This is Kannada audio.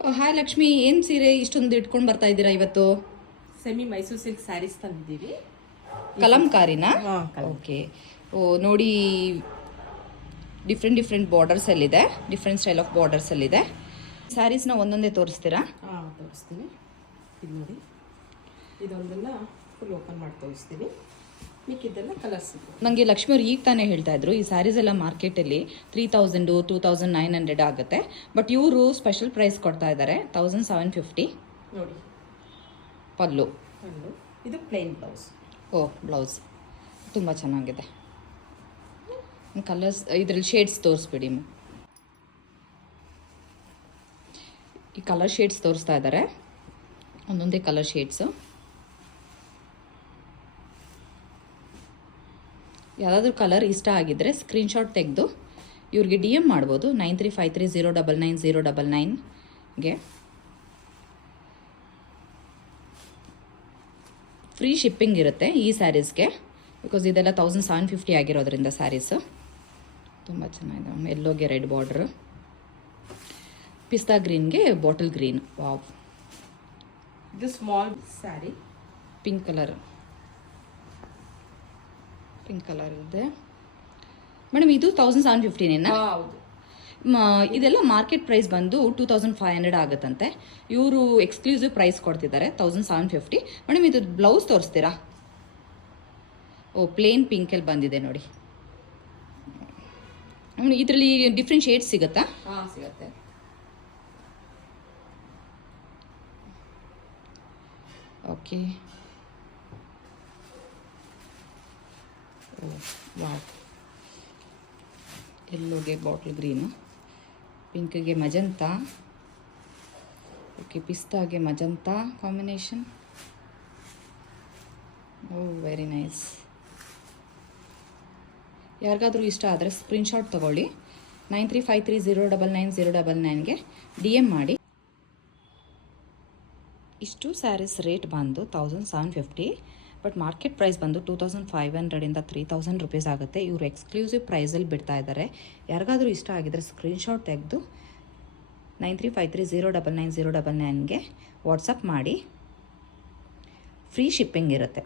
ಹಾಯ್ ಲಕ್ಷ್ಮಿ, ಏನು ಸೀರೆ ಇಷ್ಟೊಂದು ಇಟ್ಕೊಂಡು ಬರ್ತಾ ಇದ್ದೀರಾ ಇವತ್ತು? ಸೆಮಿ ಮೈಸೂರು ಸಿಲ್ಕ್ ಸ್ಯಾರೀಸ್ ತಂದಿದ್ದೀವಿ. ಕಲಂಕಾರಿನಾ? ಹಾಂ, ಓಕೆ. ಓ ನೋಡಿ, ಡಿಫ್ರೆಂಟ್ ಬಾರ್ಡರ್ಸಲ್ಲಿದೆ, ಡಿಫ್ರೆಂಟ್ ಸ್ಟೈಲ್ ಆಫ್ ಬಾರ್ಡರ್ಸಲ್ಲಿದೆ. ಸ್ಯಾರೀಸ್ನ ಒಂದೊಂದೇ ತೋರಿಸ್ತೀರಾ? ಹಾಂ, ತೋರಿಸ್ತೀನಿ. ಇದು ನೋಡಿ, ಇದೊಂದೆಲ್ಲ ಫುಲ್ ಓಪನ್ ಮಾಡಿ ತೋರಿಸ್ತೀನಿ. ಮಿಕ್ಕಿದ್ದೆಲ್ಲ ಕಲರ್ಸ್. ನನಗೆ ಲಕ್ಷ್ಮಿ ಅವ್ರು ಈಗ ತಾನೇ ಹೇಳ್ತಾ ಇದ್ರು, ಈ ಸ್ಯಾರೀಸ್ ಎಲ್ಲ ಮಾರ್ಕೆಟಲ್ಲಿ 3000 2900 ಆಗುತ್ತೆ. ಬಟ್ ಇವರು ಸ್ಪೆಷಲ್ ಪ್ರೈಸ್ ಕೊಡ್ತಾ ಇದ್ದಾರೆ 1750. ನೋಡಿ, ಪಲ್ಲು. ಇದು ಪ್ಲೇನ್ ಬ್ಲೌಸ್. ಓ, ಬ್ಲೌಸ್ ತುಂಬ ಚೆನ್ನಾಗಿದೆ. ಕಲರ್ಸ್ ಇದರಲ್ಲಿ ಶೇಡ್ಸ್ ತೋರಿಸ್ಬಿಡಿ. ಈ ಕಲರ್ ಶೇಡ್ಸ್ ತೋರಿಸ್ತಾ ಇದ್ದಾರೆ, ಒಂದೊಂದೇ ಕಲರ್ ಶೇಡ್ಸು. ಯಾವುದಾದ್ರೂ ಕಲರ್ ಇಷ್ಟ ಆಗಿದ್ದರೆ ಸ್ಕ್ರೀನ್ಶಾಟ್ ತೆಗೆದು ಇವ್ರಿಗೆ DM ಮಾಡ್ಬೋದು 9353099099ಗೆ. ಫ್ರೀ ಶಿಪ್ಪಿಂಗ್ ಇರುತ್ತೆ ಈ ಸ್ಯಾರೀಸ್ಗೆ, ಬಿಕಾಸ್ ಇದೆಲ್ಲ 1750 ಆಗಿರೋದ್ರಿಂದ ಸ್ಯಾರೀಸು ತುಂಬ ಚೆನ್ನಾಗಿದೆ. ಎಲ್ಲೋಗೆ ರೆಡ್ ಬಾರ್ಡ್ರು, ಪಿಸ್ತಾ ಗ್ರೀನ್ಗೆ ಬಾಟಲ್ ಗ್ರೀನ್. ವಾವ್. ಇದು ಸ್ಮಾಲ್ ಸ್ಯಾರಿ, ಪಿಂಕ್ ಕಲರ್ ಇದೆ ಮೇಡಮ್. ಇದು 1750ನೇನಾ? ಹೌದು. ಇದೆಲ್ಲ ಮಾರ್ಕೆಟ್ ಪ್ರೈಸ್ ಬಂದು 2500 ಆಗುತ್ತಂತೆ. ಇವರು ಎಕ್ಸ್ಕ್ಲೂಸಿವ್ ಪ್ರೈಸ್ ಕೊಡ್ತಿದ್ದಾರೆ 1750. ಮೇಡಮ್, ಇದು ಬ್ಲೌಸ್ ತೋರಿಸ್ತೀರಾ? ಓ, ಪ್ಲೇನ್ ಪಿಂಕಲ್ಲಿ ಬಂದಿದೆ ನೋಡಿ. ಇದರಲ್ಲಿ ಡಿಫ್ರೆಂಟ್ ಶೇಡ್ಸ್ ಸಿಗುತ್ತಾ? ಹಾಂ, ಸಿಗುತ್ತೆ. ಓಕೆ. ವಾವ್. ಎಲ್ಲೋಗೆ ಬಾಟಲ್ ಗ್ರೀನು, ಪಿಂಕ್ಗೆ ಮಜಂತಾ, ಓಕೆ, ಪಿಸ್ತಾಗೆ magenta combination. Oh, very nice. ಯಾರಿಗಾದರೂ ಇಷ್ಟ ಆದರೆ ಸ್ಕ್ರೀನ್ಶಾಟ್ ತೊಗೊಳ್ಳಿ. 9353099099ಗೆ DM ಮಾಡಿ. ಇಷ್ಟು ಸ್ಯಾರೀಸ್ ರೇಟ್ ಬಂದು 1750. ಬಟ್ ಮಾರ್ಕೆಟ್ ಪ್ರೈಸ್ ಬಂದು 2500 3000 ರುಪೀಸ್ ಆಗುತ್ತೆ. ಇವರು ಎಕ್ಸ್ಕ್ಲೂಸಿವ್ ಪ್ರೈಸಲ್ಲಿ ಬಿಡ್ತಾ ಇದ್ದಾರೆ. ಯಾರಿಗಾದರೂ ಇಷ್ಟ ಆಗಿದ್ದರೆ ಸ್ಕ್ರೀನ್ಶಾಟ್ ತೆಗೆದು 9353099099ಗೆ ವಾಟ್ಸಪ್ ಮಾಡಿ. ಫ್ರೀ ಶಿಪ್ಪಿಂಗ್ ಇರುತ್ತೆ.